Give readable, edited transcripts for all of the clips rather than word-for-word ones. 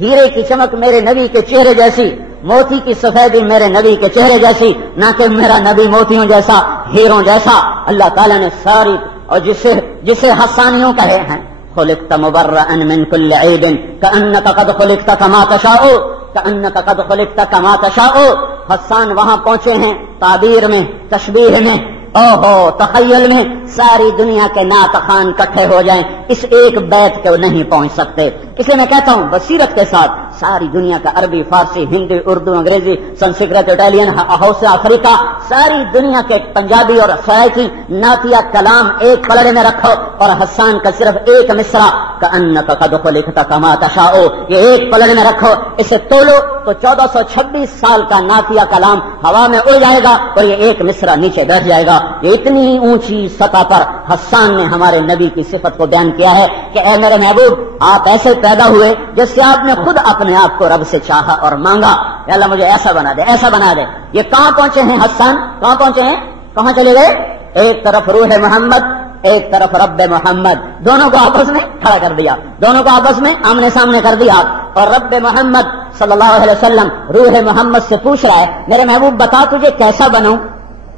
ہیرے کی چمک میرے نبی کے چہرے جیسی، موتی کی سفیدی میرے نبی کے چہرے جیسی، نہ کہ میرا نبی موتیوں جیسا، ہیروں جیسا۔ اللہ تعالیٰ نے ساری، اور جسے حسانیوں کہے ہیں، خلقت مبرأ من كل عیب کأنک قد خلقت کما تشاء، کأنک قد خلقت کما تشاء۔ حسان وہاں پہنچے ہیں تعبیر میں، تشبیہ میں، اوہو تخیل میں ساری دنیا کے ناطقان اکٹھے ہو جائیں، اس ایک بیت کو نہیں پہنچ سکتے۔ اس لیے میں کہتا ہوں بصیرت کے ساتھ ساری دنیا کا عربی، فارسی، ہندی، اردو، انگریزی، سنسکرت، اٹالین، ہاؤس افریقہ، ساری دنیا کے پنجابی اور سرائکی نعتیہ کلام ایک پلڑے میں رکھو، اور حسان کا صرف ایک مصرع کأنک قد خلقت کما تشاء یہ ایک پلڑے میں رکھو، اسے تولو تو 1426 سال کا نعتیہ کلام ہوا میں اڑ جائے گا اور یہ ایک مصرع نیچے بیٹھ جائے گا۔ یہ اتنی اونچی سطح پر حسان نے ہمارے نبی کی صفت کو بیان کیا ہے کہ اے میرے محبوب، آپ ایسے پیدا ہوئے جیسے آپ نے خود اپنے آپ کو رب سے چاہا اور مانگا کہ اللہ مجھے ایسا بنا دے، ایسا بنا دے۔ یہ کہاں پہنچے ہیں حسان؟ کہاں پہنچے ہیں؟ کہاں چلے گئے؟ ایک طرف روح محمد، ایک طرف رب محمد، دونوں کو آپس میں کھڑا کر دیا، دونوں کو آپس میں آمنے سامنے کر دیا، اور رب محمد صلی اللہ علیہ وسلم روح محمد سے پوچھ رہا ہے میرے محبوب بتا تجھے کیسا بناؤں،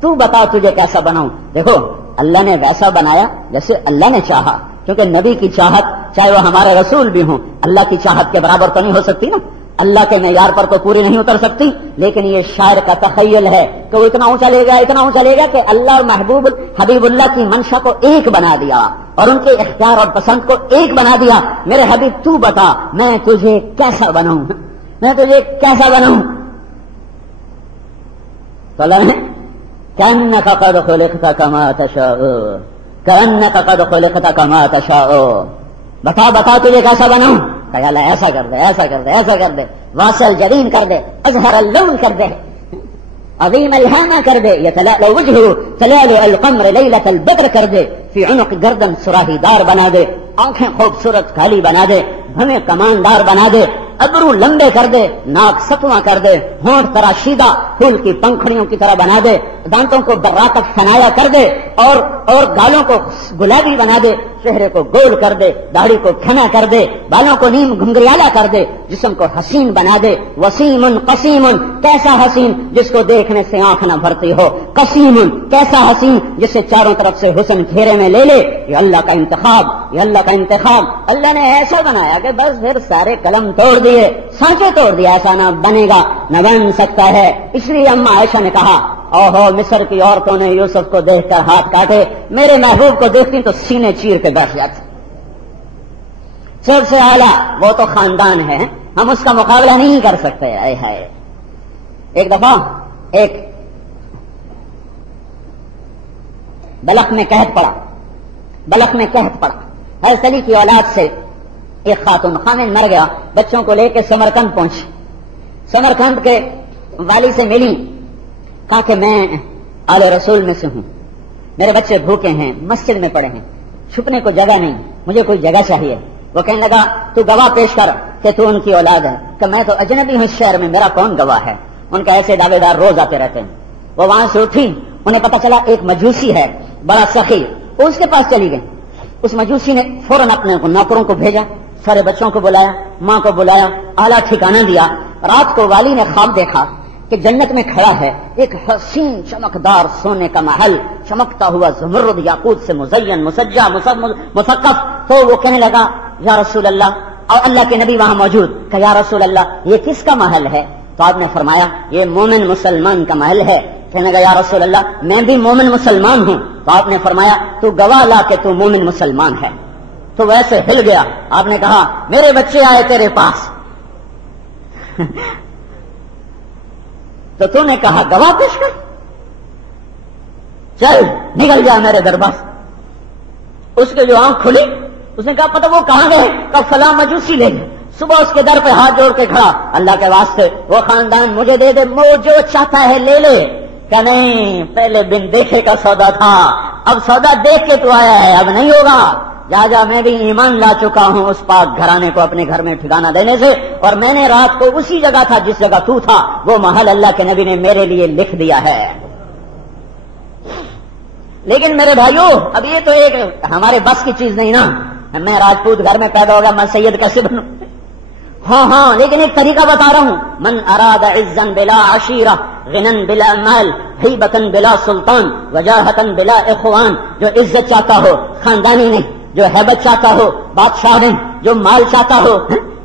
تو بتا تجھے کیسا بناؤں۔ دیکھو اللہ نے ویسا بنایا جیسے اللہ نے چاہا، کیونکہ نبی کی چاہت چاہے وہ ہمارے رسول بھی ہوں اللہ کی چاہت کے برابر تو نہیں ہو سکتی نا، اللہ کے معیار پر تو پوری نہیں اتر سکتی، لیکن یہ شاعر کا تخیل ہے کہ وہ اتنا اونچا لے گا، اتنا اونچا لے گا کہ اللہ اور محبوب حبیب اللہ کی منشا کو ایک بنا دیا اور ان کے اختیار اور پسند کو ایک بنا دیا۔ میرے حبیب تو بتا میں تجھے کیسا بناؤں، میں تجھے کیسا بناؤں؟ تو اللہ نے کأنک قد خلقت کما تشاء، کأنک قد خلقت کما تشاء، بتا تجھے کیسا بناؤں؟ کہ اللہ ایسا کر دے، ایسا کر دے، ایسا کر دے، واسع الجبین کر دے، اظہر اللون کر دے، عظیم الہامہ کر دے، یتلألؤ وجہہ تلألؤ القمر لیلۃ البدر کر دے، فی عنق گردن سراہی دار بنا دے، آنکھیں خوبصورت کالی بنا دے، بھویں کماندار بنا دے، ابرو لمبے کر دے، ناک ستواں کر دے، ہونٹ تراشیدہ پھول کی پنکھڑیوں کی طرح بنا دے، دانتوں کو براکت فنایا کر دے، اور گالوں کو گلابی بنا دے، چہرے کو گول کر دے، داڑھی کو کھنا کر دے، بالوں کو نیم گھنگریالا کر دے، جسم کو حسین بنا دے، وسیم قسیم کیسا حسین جس کو دیکھنے سے آنکھ نہ بھرتی ہو، قسیم کیسا حسین جسے چاروں طرف سے حسن گھیرے میں لے لے۔ یہ اللہ کا انتخاب، یہ اللہ کا انتخاب، اللہ نے ایسا بنایا کہ بس پھر سارے قلم توڑ دیے، سانچے توڑ دیا، ایسا نہ بنے گا، نہ بن سکتا ہے۔ اس لیے اما عائشہ نے کہا اوہو مصر کی عورتوں نے یوسف کو دیکھ کر ہاتھ کاٹے، میرے محبوب کو دیکھتی تو سینے چیر کے بیٹھ جاتے۔ سب سے اعلیٰ وہ تو خاندان ہے، ہم اس کا مقابلہ نہیں کر سکتے۔ اے ہائے، ایک دفعہ ایک بلخ میں قحط پڑا، بلخ میں قحط پڑا، حضرت علی کی اولاد سے ایک خاتون خامن مر گیا، بچوں کو لے کے سمرقند پہنچی، سمرقند کے والی سے ملی، کہا کہ میں آل رسول میں سے ہوں، میرے بچے بھوکے ہیں، مسجد میں پڑے ہیں، چھپنے کو جگہ نہیں، مجھے کوئی جگہ چاہیے۔ وہ کہنے لگا تو گواہ پیش کر کہ تو ان کی اولاد ہے، کہ میں تو اجنبی ہوں اس شہر میں، میرا کون گواہ ہے؟ ان کا ایسے دعوے دار روز آتے رہتے ہیں۔ وہ وہاں سے اٹھی، انہیں پتا چلا ایک مجوسی ہے بڑا سخی، وہ اس کے پاس چلی گئی۔ اس مجوسی نے فوراً اپنے نوکروں کو بھیجا، سارے بچوں کو بلایا، ماں کو بلایا، اعلیٰ ٹھکانہ دیا۔ رات کو والی نے خواب دیکھا کہ جنت میں کھڑا ہے ایک حسین چمکدار سونے کا محل، چمکتا ہوا زمرد یاقوت سے مزین، مسجع، مثقف۔ تو وہ کہنے لگا یا رسول اللہ، اور اللہ کے نبی وہاں موجود، کہ یا رسول اللہ یہ کس کا محل ہے؟ تو آپ نے فرمایا یہ مومن مسلمان کا محل ہے۔ کہنے لگا یا رسول اللہ میں بھی مومن مسلمان ہوں۔ تو آپ نے فرمایا تو گواہ لا کہ تو مومن مسلمان ہے۔ تو ویسے ہل گیا، آپ نے کہا میرے بچے آئے تیرے پاس تو نے کہا گواہ پیش کر، چل نکل جا میرے دربار۔ اس کے جو آنکھ کھلی، اس نے کہا پتہ وہ کہاں گئے؟ کہ فلاں مجوسی لے گئے۔ صبح اس کے در پہ ہاتھ جوڑ کے کھڑا، اللہ کے واسطے وہ خاندان مجھے دے دے، وہ جو چاہتا ہے لے لے۔ کہ نہیں، پہلے بن دیکھے کا سودا تھا، اب سودا دیکھ کے تو آیا ہے، اب نہیں ہوگا۔ جا میں بھی ایمان لا چکا ہوں اس پاک گھرانے کو اپنے گھر میں ٹھکانہ دینے سے، اور میں نے رات کو اسی جگہ تھا جس جگہ تو تھا، وہ محل اللہ کے نبی نے میرے لیے لکھ دیا ہے۔ لیکن میرے بھائیوں اب یہ تو ایک ہمارے بس کی چیز نہیں نا، میں راجپوت گھر میں پیدا ہوگا، میں سید کیسے بنوں؟ ہاں لیکن ایک طریقہ بتا رہا ہوں، من اراد عزا بلا عشیرہ، غنن بلا مال، ہیبتن بلا سلطان، وجاہتن بلا اخوان، جو عزت چاہتا ہو خاندانی نہیں، جو ہیبت چاہتا ہو بادشاہ نہیں، جو مال چاہتا ہو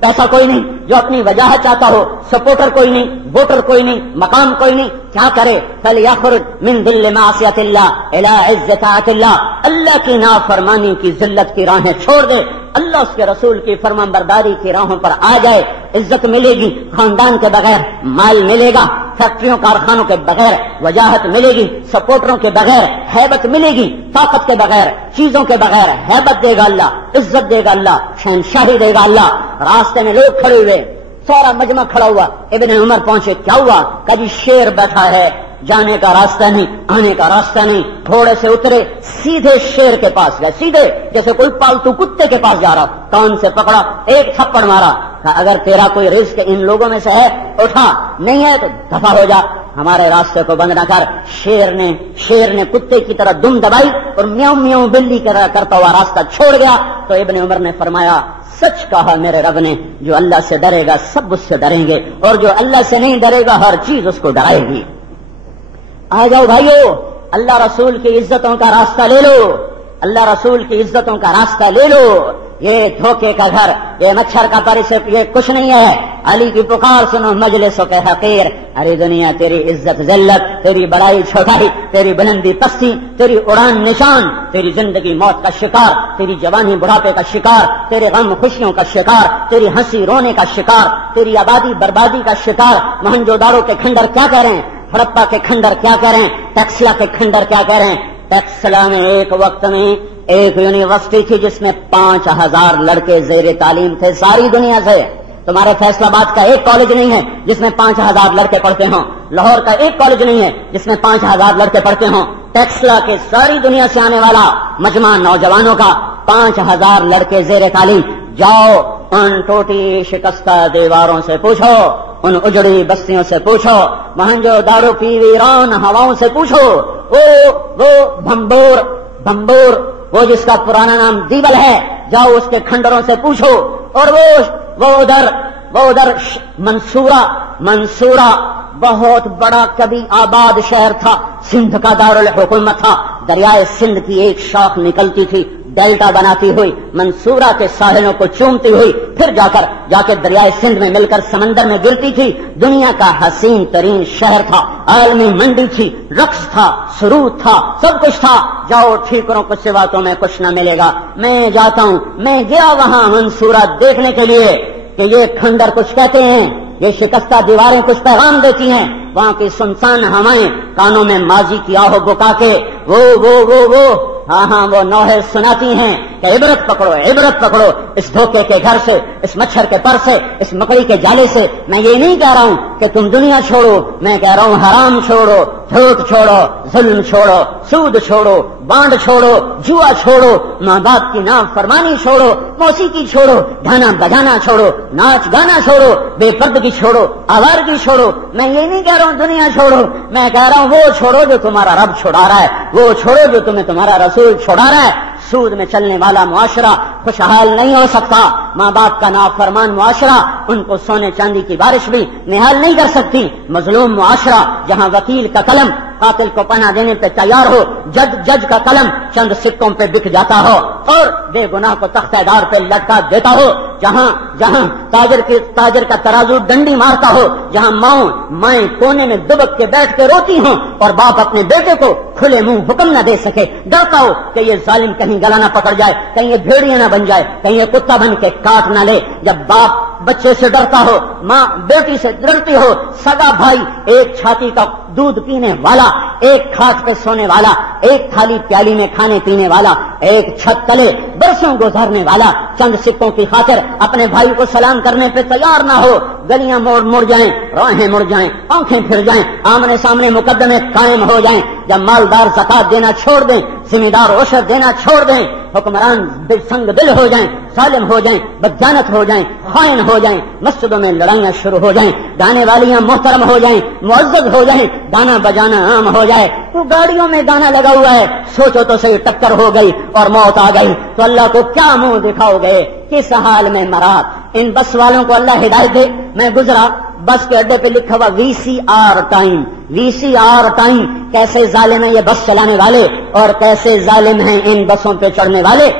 پیسہ کوئی نہیں، جو اپنی وجاہت چاہتا ہو سپورٹر کوئی نہیں، ووٹر کوئی نہیں، مقام کوئی نہیں، کیا کرے؟ فَلْيَخْرُجْ مِنْ ذِلِّ مَعْصِيَةِ اللَّهِ إِلَىٰ عِزِّ طاعَةِ اللَّهِ، اللہ کی نافرمانی کی ذلت کی راہیں چھوڑ دے، اللہ اس کے رسول کی فرمان برداری کی راہوں پر آ جائے، عزت ملے گی، خاندان کے بغیر مال ملے گا، فیکٹریوں کارخانوں کے بغیر وجاہت ملے گی، سپورٹروں کے بغیر ہیبت ملے گی، طاقت کے بغیر چیزوں کے بغیر ہیبت دے گا اللہ، عزت دے گا اللہ، شہنشاہی دے گا اللہ۔ راستے میں لوگ کھڑے ہوئے، سارا مجمع کھڑا ہوا، ابن عمر پہنچے، کیا ہوا؟ کبھی شیر بیٹھا ہے، جانے کا راستہ نہیں، آنے کا راستہ نہیں، گھوڑے سے اترے، سیدھے شیر کے پاس گئے، سیدھے جیسے کوئی پالتو کتے کے پاس جا رہا، کان سے پکڑا، ایک تھپڑ مارا، کہا اگر تیرا کوئی رزق ان لوگوں میں سے ہے اٹھا، نہیں ہے تو دفع ہو جا، ہمارے راستے کو بند نہ کر۔ شیر نے کتے کی طرح دم دبائی اور میاؤں میاؤں بلی کی طرح کرتا ہوا راستہ چھوڑ گیا۔ تو ابن عمر نے فرمایا سچ کہا میرے رب نے، جو اللہ سے ڈرے گا سب اس سے ڈریں گے، اور جو اللہ سے نہیں ڈرے گا ہر چیز اس کو ڈرائے گی۔ آ جاؤ بھائیو، اللہ رسول کی عزتوں کا راستہ لے لو، اللہ رسول کی عزتوں کا راستہ لے لو۔ یہ دھوکے کا گھر، یہ مچھر کا پرسپ، یہ کچھ نہیں ہے۔ علی کی پکار سنو مجلسوں کے حقیر، ارے دنیا تیری عزت ذلت، تیری بڑائی چھوٹائی، تیری بلندی پستی، تیری اڑان نشان، تیری زندگی موت کا شکار، تیری جوانی بڑھاپے کا شکار، تیرے غم خوشیوں کا شکار، تیری ہنسی رونے کا شکار، تیری آبادی بربادی کا شکار۔ موہنجوداڑو کے کھنڈر کیا کہہ رہے ہیں، ہڑپا کے کھنڈر کیا کہہ رہے ہیں، ٹیکسلا کے کھنڈر کیا کہہ رہے ہیں۔ ٹیکسلا میں ایک وقت میں ایک یونیورسٹی تھی جس میں 5000 لڑکے زیر تعلیم تھے ساری دنیا سے۔ تمہارے فیصل آباد کا ایک کالج نہیں ہے جس میں 5000 لڑکے پڑھتے ہوں، لاہور کا ایک کالج نہیں ہے جس میں 5000 لڑکے پڑھتے ہوں۔ ٹیکسلا کے ساری دنیا سے آنے والا مجمع نوجوانوں کا 5000 لڑکے زیر تعلیم۔ جاؤ ان ٹوٹی شکستہ دیواروں سے پوچھو، ان اجڑی بستیوں سے پوچھو، موہنجو داڑو کی ویران ہواؤں سے پوچھو، وہ بھمبور وہ جس کا پرانا نام دیول ہے، جاؤ اس کے کھنڈروں سے پوچھو۔ اور وہ ادھر منصورہ بہت بڑا کبھی آباد شہر تھا، سندھ کا دارالحکومت تھا، دریائے سندھ کی ایک شاخ نکلتی تھی ڈیلٹا بناتی ہوئی، منصورہ کے ساحلوں کو چومتی ہوئی، پھر جا کے دریائے سندھ میں مل کر سمندر میں گرتی تھی۔ دنیا کا حسین ترین شہر تھا، عالمی منڈی تھی، رقص تھا، سرود تھا، سب کچھ تھا۔ جاؤ ٹھیکروں کو سوا تمہیں کچھ نہ ملے گا۔ میں جاتا ہوں، میں گیا وہاں منصورہ دیکھنے کے لیے کہ یہ کھنڈر کچھ کہتے ہیں، یہ شکستہ دیواریں کچھ پیغام دیتی ہیں، وہاں کی سنسان ہوائیں کانوں میں ماضی کی آہو بکا کے وہ ہاں وہ نوحے سناتی ہیں کہ عبرت پکڑو اس دھوکے کے گھر سے، اس مچھر کے پر سے، اس مکڑی کے جالے سے۔ میں یہ نہیں کہہ رہا ہوں کہ تم دنیا چھوڑو، میں کہہ رہا ہوں حرام چھوڑو، جھوٹ چھوڑو، ظلم چھوڑو، سود چھوڑو، بانڈ چھوڑو، جوا چھوڑو، ماں باپ کی نافرمانی چھوڑو، موسیقی چھوڑو، گانا بجانا چھوڑو، ناچ گانا چھوڑو، بے پردگی چھوڑو، آوارگی چھوڑو۔ میں یہ نہیں کہہ رہا ہوں دنیا چھوڑو، میں کہہ رہا ہوں وہ چھوڑو جو تمہارا رب چھڑا رہا ہے، وہ چھوڑو جو تمہیں تمہارا رسول چھڑا رہا ہے۔ سود میں چلنے والا معاشرہ خوشحال نہیں ہو سکتا، ماں باپ کا نافرمان معاشرہ ان کو سونے چاندی کی بارش بھی نہال نہیں کر سکتی، مظلوم معاشرہ جہاں وکیل کا قلم قاتل کو پناہ دینے پہ تیار ہو، جج کا قلم چند سکوں پہ بک جاتا ہو اور بے گناہ کو تختہ دار پہ لٹکا دیتا ہو، جہاں تاجر کا ترازو ڈنڈی مارتا ہو، جہاں مائیں کونے میں دبک کے بیٹھ کے روتی ہوں اور باپ اپنے بیٹے کو کھلے منہ حکم نہ دے سکے، ڈرتا ہو کہ یہ ظالم کہیں گلا نہ پکڑ جائے، کہیں یہ بھیڑیا نہ بن جائے، کہیں یہ کتا بن کے کاٹ نہ لے۔ جب باپ بچے سے ڈرتا ہو، ماں بیٹی سے ڈرتی ہو، سگا بھائی ایک چھاتی کا دودھ پینے والا، ایک کھاٹ پہ سونے والا، ایک تھالی پیالی میں کھانے پینے والا، ایک چھت تلے برسوں گزارنے والا، چند سکوں کی خاطر اپنے بھائی کو سلام کرنے پہ تیار نہ ہو، گلیاں مڑ جائیں، راہیں مڑ جائیں، آنکھیں پھر جائیں، آمنے سامنے مقدمے قائم ہو جائیں، جب مالدار زکات دینا چھوڑ دیں، ذمہ دار عشر دینا چھوڑ دیں، حکمران سنگ دل ہو جائیں، ظالم ہو جائیں، بدجانت ہو جائیں، خائن ہو جائیں، مسجدوں میں لڑائیاں شروع ہو جائیں، گانے والیاں محترم ہو جائیں، معزز ہو جائیں، گانا بجانا عام ہو جائے، تو گاڑیوں میں گانا لگا ہوا ہے، سوچو تو صحیح ٹکر ہو گئی اور موت آ گئی تو اللہ کو کیا منہ دکھاؤ گے؟ کس حال میں مراد، ان بس والوں کو اللہ ہدایت دے. میں گزرا بس کے اڈے پہ لکھا ہوا VCR ٹائم. VCR time. کیسے ظالم ہیں یہ بس چلانے والے اور کیسے ظالم ہیں ان بسوں پہ چڑھنے والے.